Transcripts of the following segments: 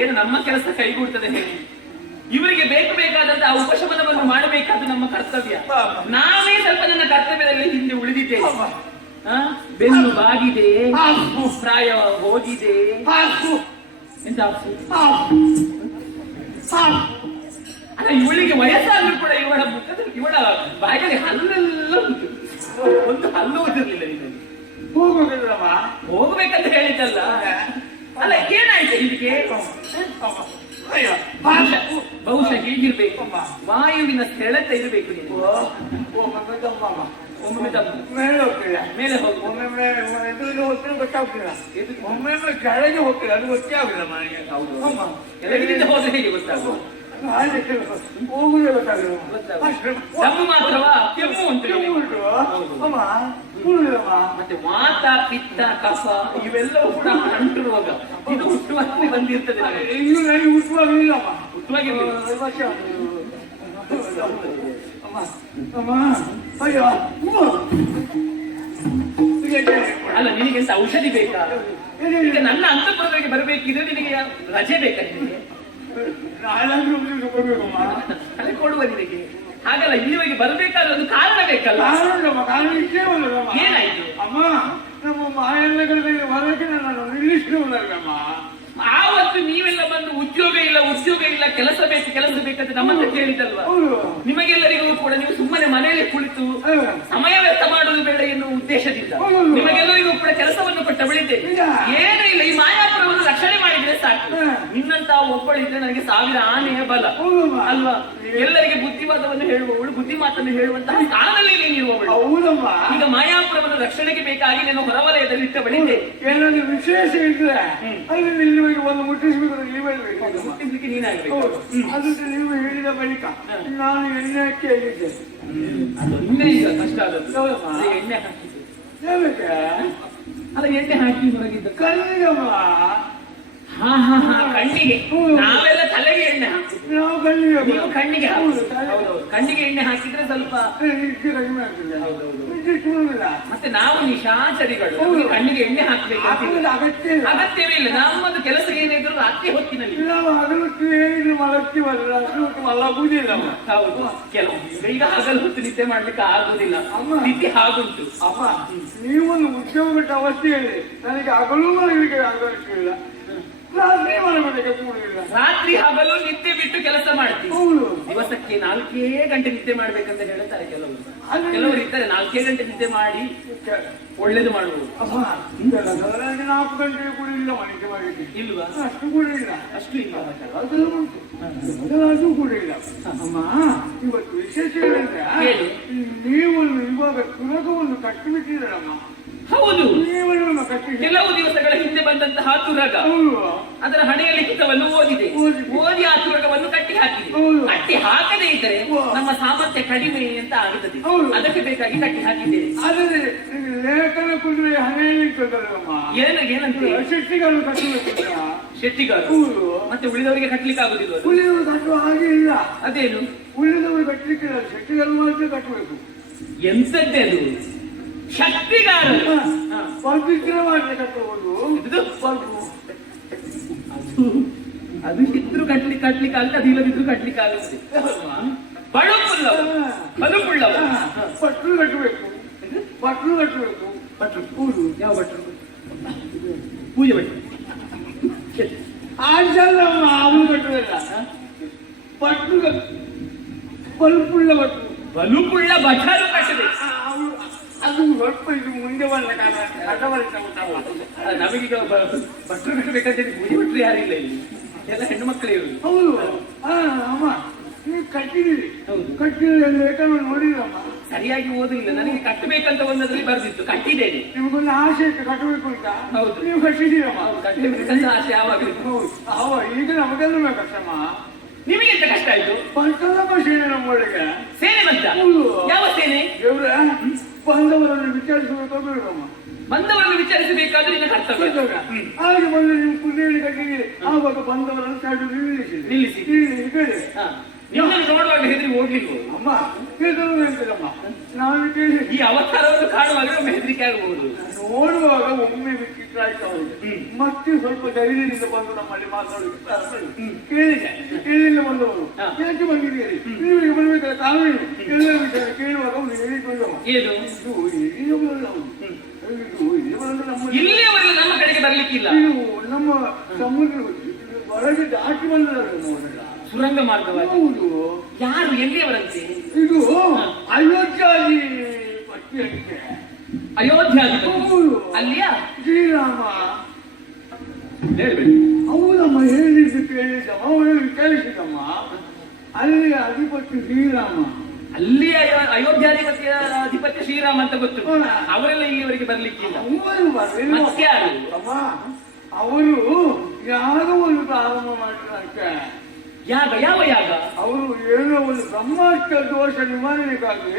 ಏನು ನಮ್ಮ ಕೆಲಸ ಕೈಗೂಡ್ತದೆ ಹೇಳಿ. ಇವರಿಗೆ ಬೇಕು ಬೇಕಾದಂತ ಆ ಉಪಶಮನವನ್ನು ಮಾಡಬೇಕಾದ್ದು ನಮ್ಮ ಕರ್ತವ್ಯ. ನಾವೇ ಸ್ವಲ್ಪ ನನ್ನ ಕರ್ತವ್ಯದಲ್ಲಿ ಹಿಂದೆ ಉಳಿದಿದ್ದೇವೆ? ಬೆನ್ನು ಬಾಗಿದೆ. ಪ್ರಾಯ ಹೋಗಿದೆ. ಎಂತ ಅಲ್ಲ ಇವಳಿಗೆ ವಯಸ್ಸಾದ್ರೂ ಕೂಡ ಇವಳ ಮುಖದಲ್ಲಿ ಇವಳ ಬಾಯಲ್ಲಿ ಹಲ್ಲೆಲ್ಲ ಉಂಟು. ಒಂದು ಹಲ್ಲು ಓದಿರ್ಲಿಲ್ಲ ಹೋಗುದಿಲ್ಲಮ್ಮ. ಹೋಗ್ಬೇಕಂತ ಹೇಳಿದ್ದಲ್ಲ. ಅಲ್ಲ ಏನಾಯ್ತು ಇದಕ್ಕೆ ಅಯ್ಯೋ ಬಹುಶಃ ಬಹುಶಃ ಹೀಗಿರ್ಬೇಕು ವಾಯುವಿನ ಸೆಳೆತ ಇರಬೇಕು ನೀನು ಒಮ್ಮೆ ತಮ್ಮಮ್ಮ ಒಮ್ಮೆ ತಪ್ಪು ಮೇಲೆ ಹೋಗ್ತಿಲ್ಲ ಮೇಲೆ ಹೋಗು ಒಮ್ಮೆ ಮೇಲೆ ಎದುರಿಗೆ ಹೋಗ್ತಿಲ್ಲ ಗೊತ್ತಾಗ್ತಿಲ್ಲ ಒಮ್ಮೆ ಕೆಳಗೆ ಹೋಗ್ತಿಲ್ಲ ಅದು ಗೊತ್ತೇ ಆಗಿಲ್ಲ ನನಗೆ ಅಮ್ಮ ಕೆಳಗಿನಿಂದ ಹೋದ್ರೆ ಹೇಗೆ ಗೊತ್ತಾಗುವ ಮತ್ತೆ ವಾತ ಪಿತ್ತ ಕಸ ಇವೆಲ್ಲವೂ ಕೂಡ ಅಂಟಿರುವಾಗ ಇದು ಹುಟ್ಟುವಾಗಿ ಬಂದಿರ್ತದೆ ಇನ್ನು ನನಗೆ ಅಲ್ಲ ನಿನಗೆಂತ ಔಷಧಿ ಬೇಕಾ? ಈಗ ನನ್ನ ಅಂತಃಪುರದವರಿಗೆ ಬರಬೇಕಿದ್ರೆ ನಿನಗೆ ರಜೆ ಬೇಕಾ ನಿನಗೆ? ಕೊಡುವ ನಿನಗೆ. ಹಾಗಲ್ಲ ಇಲ್ಲಿವರೆಗೆ ಬರಬೇಕಾದ ಒಂದು ಕಾರಣ ಬೇಕಲ್ಲ? ಏನಾಯ್ತು? ಅಮ್ಮ ನಮ್ಮ ಮಾಯನಗರದಲ್ಲಿ ಹೊರಗೆ ನಾನು ನಿಲ್ಲಿಸಿದವಲ್ಲಮ್ಮ ಆವತ್ತು ನೀವೆಲ್ಲ ಬಂದು ಉದ್ಯೋಗ ಇಲ್ಲ ಉದ್ಯೋಗ ಇಲ್ಲ ಕೆಲಸ ಬೇಕು ಕೆಲಸ ಬೇಕಂತ ನಮ್ಮನ್ನ ಕೇಳಿದಲ್ವಾ ನಿಮಗೆಲ್ಲರಿಗೂ ಕೂಡ ನೀವು ಸುಮ್ಮನೆ ಮನೆಯಲ್ಲಿ ಕುಳಿತು ಸಮಯ ವ್ಯರ್ಥ ಮಾಡುವುದು ಬೇಡ ಎನ್ನುವ ಉದ್ದೇಶದಿಂದ ನಿಮಗೆಲ್ಲರಿಗೂ ಕೂಡ ಕೆಲಸವನ್ನು ಕೊಟ್ಟ ಬಳಿದ್ದೇವೆ ಏನೇ ಇಲ್ಲ ಈ ಮಾಯಾಪುರವನ್ನು ರಕ್ಷಣೆ ಮಾಡಿದ್ರೆ. ನಿನ್ನಂತ ಒಬ್ಬಳಿದ್ರೆ ನನಗೆ ಸಾವಿರ ಆನೆಯ ಬಲ. ಅಲ್ವಾ? ಎಲ್ಲರಿಗೆ ಬುದ್ಧಿವಾದವನ್ನು ಹೇಳುವವಳು ಬುದ್ಧಿ ಮಾತನ್ನು ಹೇಳುವಂತಹ ಸ್ಥಾನದಲ್ಲಿ ನೀನಿರುವವಳು ಹೌದಮ್ಮ. ಈಗ ಮಾಯಾಪುರವನ್ನು ರಕ್ಷಣೆಗೆ ಬೇಕಾಗಿ ನಾನು ಹೊರವಲಯದಲ್ಲಿ ಇಟ್ಟ ಬಳಿಕೆ ಎಲ್ಲೊಂದು ವಿಶೇಷ ಇದ್ರೆ. ಅಲ್ಲಿ ನಿಲ್ಲುವರಿಗೆ ಒಂದು ಮುಟ್ಟಿಸಬೇಕು ಮುಟ್ಟಿಸ್ಲಿಕ್ಕೆ ನೀನಾಗಬೇಕು. ಅದಕ್ಕೆ ನೀವು ಹೇಳಿದ ಬಳಿಕ ನಾನು ಎಣ್ಣೆ ಕೇಳಿದ್ದೆ ಹೇಳಿದ್ದೆ ಅದೊಂದೇ ಈಗ ಕಷ್ಟ ಆಗುತ್ತೆ. ಅದೇ ಎಣ್ಣೆ ಹಾಕಿದ್ದೆ ಅಲ್ಲ ಎಣ್ಣೆ ಹಾಕಿ ಹೊರಗಿದ್ದ. ಕಲ್ಲಿಗಮ್ಮ ಕಣ್ಣಿಗೆ. ನಾವೆಲ್ಲ ತಲೆಗೆ ಎಣ್ಣೆ ನಾವು ಕಣ್ಣಿಗೆ ಕಣ್ಣಿಗೆ ಎಣ್ಣೆ ಹಾಕಿದ್ರೆ ಸ್ವಲ್ಪ. ಮತ್ತೆ ನಾವು ನಿಶಾಚರಿಗಳು. ಕಣ್ಣಿಗೆ ಎಣ್ಣೆ ಹಾಕ್ಬೇಕು ಅಗತ್ಯವೇ ಇಲ್ಲ. ನಮ್ಮದು ಕೆಲಸ ಏನಿದ್ರು ರಾತ್ರಿ ಹೊತ್ತಿನಲ್ಲಿ. ಮಲಗುವುದಿಲ್ಲ. ಹೌದು. ಕೆಲವು ಈಗ ಹಗಲು ಹೊತ್ತು ನಿದ್ದೆ ಮಾಡ್ಲಿಕ್ಕೆ ಆಗುದಿಲ್ಲ ಅಮ್ಮ. ಸ್ಥಿತಿ ಹಾಗುಂಟು. ಅಮ್ಮ ನೀವೊಂದು ಉದ್ಯೋಗ ಬಿಟ್ಟ ಅವಸ್ಥೆಯಲ್ಲಿ ನನಗೆ ಹಗಲು ಮಲಗಲಿಕ್ಕೆ ರಾತ್ರಿ ಮನೆಗೆ ಕೂಡಿಲ್ಲ ರಾತ್ರಿ ಹಗಲು ನಿದ್ದೆ ಬಿಟ್ಟು ಕೆಲಸ ಮಾಡ್ತೀವಿ ಹೌದು. ದಿವಸಕ್ಕೆ ನಾಲ್ಕೇ ಗಂಟೆ ನಿದ್ದೆ ಮಾಡ್ಬೇಕಂತ ಹೇಳ್ತಾರೆ ಕೆಲವರು. ಕೆಲವರು ಇರ್ತಾರೆ ನಾಲ್ಕೇ ಗಂಟೆ ನಿದ್ದೆ ಮಾಡಿ ಒಳ್ಳೇದು ಮಾಡುವುದು ಅಮ್ಮ ಗಂಟೆ ನಾಲ್ಕು ಗಂಟೆಗೆ ಕೂಡಿಲ್ಲ ಮನೆಗೆ ಮಾಡಿದ್ದೆ ಇಲ್ವಾ? ಅಷ್ಟು ಕೂಡಿಲ್ಲ ಅಷ್ಟು ಇಲ್ಲ. ಅದು ಉಂಟು ಮೊದಲಾದ್ರೂ ಕೂಡಿಲ್ಲ ಅಮ್ಮ ಇವತ್ತು ವಿಶೇಷ ಏನಂದ್ರೆ ಹೇಳಿ. ನೀವೊಂದು ಇವಾಗ ತುರಗವನ್ನು ಕಟ್ಟಿಬಿಟ್ಟಿದ್ದೀರಮ್ಮ ಹೌದು. ಕೆಲವು ದಿವಸಗಳ ಹಿಂದೆ ಬಂದಂತಹ ತುರಗ. ಅದರ ಹಣೆಯ ಲಿಖಿತವನ್ನು ಓದಿದೆ. ಓದಿ ಆ ತುರಗವನ್ನು ಕಟ್ಟಿ ಹಾಕಿದೆ. ಕಟ್ಟಿ ಹಾಕದೇ ಇದ್ದರೆ. ನಮ್ಮ ಸಾಮರ್ಥ್ಯ ಕಡಿಮೆ ಅಂತ ಆಗುತ್ತದೆ. ಅದಕ್ಕೆ ಬೇಕಾಗಿ ಕಟ್ಟಿ ಹಾಕಿದೆ ಆದರೆ ಲೇಖನ ಕುದುರೆ ಹಣೆಯಲ್ಲಿ ಇರ್ತದಲ್ಲಮ್ಮ? ಏನು ಏನಂತ? ಶೆಟ್ಟಿಗಳು ಕಟ್ಟಬೇಕು ಹೌದು. ಮತ್ತೆ ಉಳಿದವರಿಗೆ ಕಟ್ಟಲಿಕ್ಕೆ ಆಗುದಿಲ್ಲ. ಉಳಿದವರು ಕಟ್ಟುವ ಹಾಗೆ ಇಲ್ಲ. ಅದೇನು? ಉಳಿದವರು ಕಟ್ಟಲಿಕ್ಕೆ ಶೆಟ್ಟಿಗಳು ಮಾತ್ರ ಕಟ್ಟಬೇಕು. ಎಂತದ್ದೇ ಅದು? ಶಕ್ತಿಗಾರರು ಹಾ. ಪವಿತ್ರ ಮಾತ್ರ ಕಟ್ಟಬಹುದು ಇದು ಅದು ಅದು ಇದ್ರು ಕಟ್ಲಿಕ್ಕೆ ಕಟ್ಲಿಕ್ಕೆ ಆಗಲ್ಲ ಅದು ಇಲ್ಲದಿದ್ರು ಕಟ್ಲಿಕ್ಕೆ ಆಗುತ್ತೆ ಬಳುಪುಲ್ಲವ ಬದುಪುಳ್ಳವ ಪಟ್ರು ಕಟ್ಟಬೇಕು ಪಟ್ರು ಕಟ್ಟಬೇಕು ಭಟ್ರು ಹೌದು ಯಾವ ಭಟ್ರು ಪೂಜೆ ಭಟ್ರು ಆಚಲ್ಲಮ್ಮ ಅವನು ಕಟ್ಟುವುದಿಲ್ಲ ಪಟ್ರು ಕಟ್ಟು ಪಲ್ಪುಳ್ಳ ಪಟ್ರು ಬಲುಪುಳ್ಳ ಭಟರು ಕಟ್ಟಬೇಕು ಆ, ಅವ್ರು- ಅದು ಸ್ವಲ್ಪ ಇದು ಮುಂದೆ ಬಂದ ಕಾಲ ಅಡ್ಡವರಿತ ಉಂಟಾಗುವುದು. ಅದು ನಮಗೀಗ ಭಟ್ರು ಬಿಟ್ಟು ಹೇಳಿ ಪೂಜೆ ಭಟ್ರು ಯಾರಿಲ್ಲ ಇಲ್ಲಿ ಎಲ್ಲ ಹೆಣ್ಣು ಮಕ್ಕಳೇ ಇರುವುದು ಹೌದು. ಆ, ಅಮ್ಮ. ನೀವು ಕಟ್ಟಿದ್ದೀರಿ. ಹೌದು. ಕಟ್ಟಿದ ನೋಡಿದ್ರಮ್ಮ. ನೋಡಿರಮ್ಮ ಸರಿಯಾಗಿ ಓದಿಲ್ಲ ನನಗೆ ಕಟ್ಟಬೇಕಂತ ಒಂದಾದ್ರೆ ಬರ್ದಿತ್ತು. ಕಟ್ಟಿದ್ದೇನೆ. ನಿಮಗೊಂದು ಆಸೆ ಇತ್ತು ಕಟ್ಟಬೇಕು ಅಂತ. ಹೌದು. ನೀವು ಕಟ್ಟಿದ್ದೀರಮ್ಮ. ಕಟ್ಟಬೇಕಂತ ಆಸೆ ಯಾವಾಗಲೂ ಹೌದು ಅವ ಈಗ ನಮಗೆಲ್ಲ ಬೇಕಷ್ಟಮ್ಮ ನಿಮಗೆ ಎಂತ ಕಷ್ಟ ಆಯ್ತು? ಪಂಚಲಮ್ಮ ಸೇನೆ ನಮ್ಮೊಳಗೆ. ಸೇನೆ ಬಂತ? ಯಾವ ಸೇನೆ? ದೇವ್ರ ಬಂದವರನ್ನು ವಿಚಾರಿಸಬೇಕು ಬೇಡಮ್ಮ ಬಂದವರನ್ನು ವಿಚಾರಿಸಬೇಕಾದ್ರೆ ನಿನ್ನ ಕರ್ತವ್ಯ. ಹಾಗೆ ಬಂದು ನೀವು ಕುದಿಯಲ್ಲಿ ಕಟ್ಟಿಗೆ ಆವಾಗ ಬಂದವರನ್ನು ಸಾಡು ನಿಲ್ಲಿಸಿ. ನಿಲ್ಲಿಸಿ. ಇಲ್ಲಿ ಕೇಳಿ. ನಿಮ್ಮನ್ನು ನೋಡುವಾಗ ಹೆದರಿ ಓಡ್ಲಿಲ್ವೋ ಅಮ್ಮ ಹೆದರು ಅಮ್ಮ? ನಾನು ಕೇಳಿ ಈ ಅವತಾರವನ್ನು ಕಾಣುವಾಗ ಹೆದರಿಕೆ ಆಗಬಹುದು. ನೋಡುವಾಗ ಒಮ್ಮೆ ಮತ್ತೆ ಸ್ವಲ್ಪ ಧೈರ್ಯದಿಂದ ಬಂದು ನಮ್ಮಲ್ಲಿ ಪ್ರಾರಂಭ ಆಯ್ತು. ಕೇಳಿದೆ. ಬಂದವರು. ಯಾಕೆ ಬಂದಿದ್ದೀರಿ? ನೀವು ಬರ್ಬೇಕಾದ್ರೆ ತಾವೇನು ವಿಚಾರ ಕೇಳುವಾಗ ಅವನು ಹೇಳಿಕೊಂಡು ಇಲ್ಲಿ ಅವನು ಇದು ನಮ್ಮ ಕಡೆಗೆ ಬರ್ಲಿಕ್ಕಿಲ್ಲ. ನೀವು ನಮ್ಮ ಸಮುದ್ರ ಹೊರಗೆ ದಾಟಿ ಬಂದವರು ಸುರಂಗ ಮಾರ್ಗವಾಗಿ. ಹೌದು. ಯಾರು ಎಲ್ಲಿಯವರಂತೆ? ಇದು ಅಯೋಧ್ಯಾದಿ ಪಟ್ಟಿ ಹೌದು. ಅಲ್ಲಿಯ? ಶ್ರೀರಾಮ. ಹೇಳ್ಬೇಡಿ. ಹೌದಮ್ಮ ಹೇಳಿದ್ದು ಕೇಳಿದ್ದಮ್ಮ ಕೇಳಿಸಿದಮ್ಮ ಅಲ್ಲಿ ಅಧಿಪತಿ ಶ್ರೀರಾಮ. ಅಲ್ಲಿ ಅಯೋ- ಅಯೋಧ್ಯಾಧಿಪತಿಯ ಅಧಿಪತಿ ಶ್ರೀರಾಮ ಅಂತ ಗೊತ್ತು? ಅವರೆಲ್ಲ ಇಲ್ಲಿವರೆಗೆ ಬರ್ಲಿಕ್ಕಿಲ್ಲ ಅವರು ಅವರು ಯಾಗವನ್ನು ಪ್ರಾರಂಭ ಮಾಡಿದ್ರಂತೆ. ಯಾಗ ಯಾವ ಯಾಗ? ಅವರು ಏನೋ ಒಂದು ಬ್ರಹ್ಮಾಸ್ತ್ರ ದೋಷ ನಿವಾರಣೆಗಾಗಿ.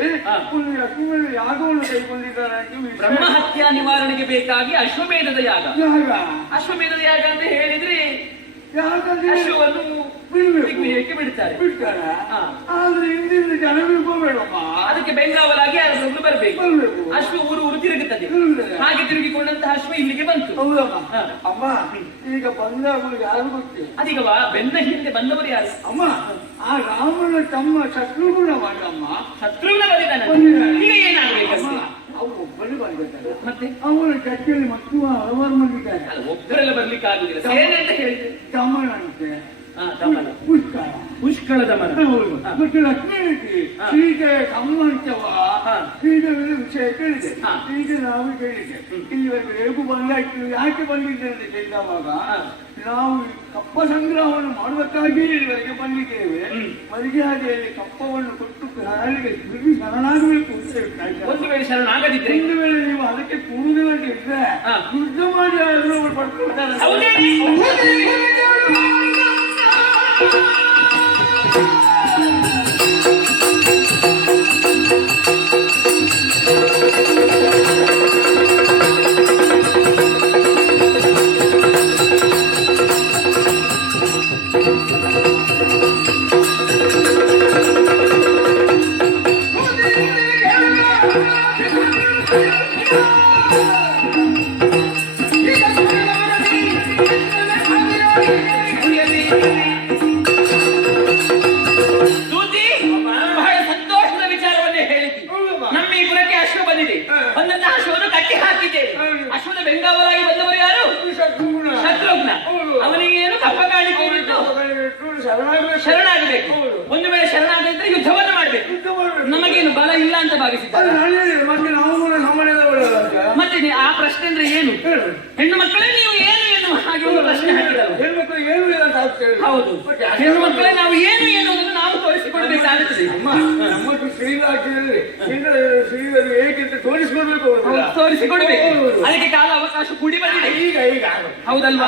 ಒಂದು ಅಶ್ವಮೇಧ ಯಾಗವನ್ನು ಕೈಗೊಂಡಿದ್ದಾರೆ ಬ್ರಹ್ಮಹತ್ಯ ನಿವಾರಣೆಗೆ ಬೇಕಾಗಿ ಅಶ್ವಮೇಧದ ಯಾಗ. ಯಾಗ? ಅಶ್ವಮೇಧದ ಯಾಗ ಅಂತ ಹೇಳಿದ್ರೆ ಯಾಗದಲ್ಲಿ ಅಶ್ವವನ್ನು ಏಕೆ ಬಿಡ್ತಾರೆ. ಬಿಡ್ತಾರೆ. ಆದ್ರೆ ಇಂದಿನ ಜನ ಬಿಡ್ಕೋಬೇಡಪ್ಪ ಅದಕ್ಕೆ ಬೆಂಗಾವಲಾಗಿ ಯಾರಾದ್ರೂ ಬರ್ಬೇಕು? ಬರ್ಬೇಕು. ಅಶ್ವ ಊರು ಊರು ತಿರುಗುತ್ತದೆ. ಹಾಗೆ ತಿರುಗಿಕೊಂಡಂತಹ ಅಶ್ವ ಇಲ್ಲಿಗೆ ಬಂತು. ಹೌದಮ್ಮ. ಅಮ್ಮ ಈಗ ಬಂದವರು ಯಾರು ಗೊತ್ತಿಲ್ಲ. ಅದೀಗ ಬೆನ್ನ ಹಿಂದೆ ಬಂದವರು ಯಾರು? ಅಮ್ಮ ಆ ರಾಮನ ತಮ್ಮ ಶತ್ರುಗುಣ ಮಾಡಮ್ಮ ಶತ್ರುಘ್ನ ಬಂದಿದ್ದಾನೆ. ಈಗ ಏನಾಗಬೇಕಂತೆ ಅವ್ರು ಮತ್ತೆ? ಅವರ ಚರ್ಚೆಯಲ್ಲಿ ಮಕ್ಕಳು ಹಲವಾರು ಮಂದಿದ್ದಾರೆ ಅಲ್ಲ ಒಬ್ಬರೆಲ್ಲ ಬರ್ಲಿಕ್ಕೆ ಆಗುದಿಲ್ಲ. ಸೇನೆ ಅಂತ ಹೇಳಿದ್ರೆ. ದಮನ. ಪುಷ್ಕರ ದಮನ. ಮತ್ತು ಲಕ್ಷ್ಮೀದೇವಿ ಹಾ. ಸೀತೆ ಸಂಬಂಧವ ಹಾ. ಸೀತೆ ವಿಷಯ ಕೇಳಿದೆ. ಹಾ. ಈಗ ನಾವು ಕೇಳಿದೆ. ಇಲ್ಲಿವರೆಗೆ ಹೇಗೂ ಬಂದಾಯ್ತು. ಯಾಕೆ ಬಂದಿದ್ದೆ ಅಂತ ಕೇಳಿದವಾಗ ನಾವು ಕಪ್ಪ ಸಂಗ್ರಹವನ್ನು ಮಾಡುವುದಕ್ಕಾಗಿ ಇಲ್ಲಿವರೆಗೆ ಬಂದಿದ್ದೇವೆ. ಮರ್ಯಾದೆಯಲ್ಲಿ ಕಪ್ಪವನ್ನು ಕೊಟ್ಟು ತಿರುಗಿ ಶರಣಾಗಬೇಕು. ಒಂದು ವೇಳೆ ಶರಣಾಗದಿದ್ದರೆ ಒಂದು ವೇಳೆ ನೀವು ಅದಕ್ಕೆ ಪೂರ್ಣವಾಗಿ ಇದ್ರೆ. ಯುದ್ಧ ಮಾಡಿ ಆದ್ರೂ ಪಡ್ಕೊಳ್ತಾರೆ. ಹೌದೇ? ದೂತಿ ನಾನು ಮತ್ತೆ ನೀ- ಆ ಪ್ರಶ್ನೆ ಅಂದ್ರೆ ಏನು. ಹೆಣ್ಣು ಮಕ್ಕಳೇ ನೀವು ಏನು ಏನು ಹಾಗೆ ಒಂದು ಪ್ರಶ್ನೆ ಹೆಣ್ಣು ಮಕ್ಕಳು ಏನು ಇಲ್ಲ ಅಂತ ಆಗ್ತಾ ಹೌದು. ಹೆಣ್ಣು ಮಕ್ಕಳೇ ನಾವು ಏನು ಏನು ಅಮ್ಮ, ನಮ್ಮದು ಶ್ರೀರಾಜ್ಯದಲ್ಲಿ ತೋರಿಸ್ಕೊಡ್ಬೇಕು. ಹೌದು, ತೋರಿಸಿಕೊಡ್ಬೇಕು. ಅದಕ್ಕೆ ಕಾಲ ಅವಕಾಶ ಕೂಡಿ ಬಂದಿದೆ. ಈಗ ಈಗ ಹೌದಲ್ವಾ.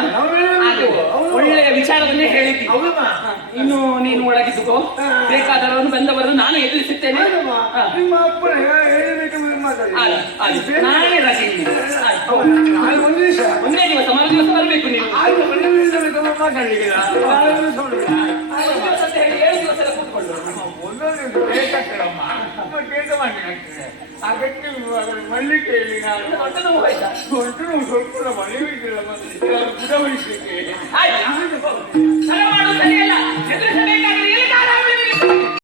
ಒಳ್ಳೆಯ ವಿಚಾರವನ್ನೇ ಹೇಳಿದ್ದಿ ಹೌದಮ್ಮ? ಇನ್ನು ನೀನು ಒಳಗಿದ್ದುಕೋ. ಬೇಕಾದವರನ್ನು ಬಂದವರನ್ನು ನಾನು ಎದುರಿಸುತ್ತೇನೆ. ನಿಮ್ಮ ಅಪ್ಪ ಹೇಳಬೇಕು ಮಾತಾಡಿ. ಆಯ್ತು, ಆಯ್ತು. ನಾಳೆ ರಜೆ ಒಂದು ದಿವಸ ಒಂದೇ ದಿವಸ ಮರು ದಿವಸ ಬರಬೇಕು ನೀವು ಆಯ್ತು. ಮತ್ತೊಂದು ಬೇಕಾಗ್ತದಮ್ಮ ಮತ್ತೆ ಬೇಗ ಮಾಡಬೇಕಾಗ್ತದೆ ಅದಕ್ಕೆ ಅದರ ಮಲ್ಲಿಗೆ ಹೇಳಿ ನಾನು ಹೊಟ್ಟೆ ನೋವು ಹೊಟ್ಟೆ ನೋವು ಸ್ವಲ್ಪ ಮಳೆ ಬಿಟ್ಟಿಲ್ಲ ಮತ್ತೆ ಬುಡ ಹೊಡಿಸಲಿಕ್ಕೆ ಆಯ್ತು ಸರಿ ಅಲ್ಲ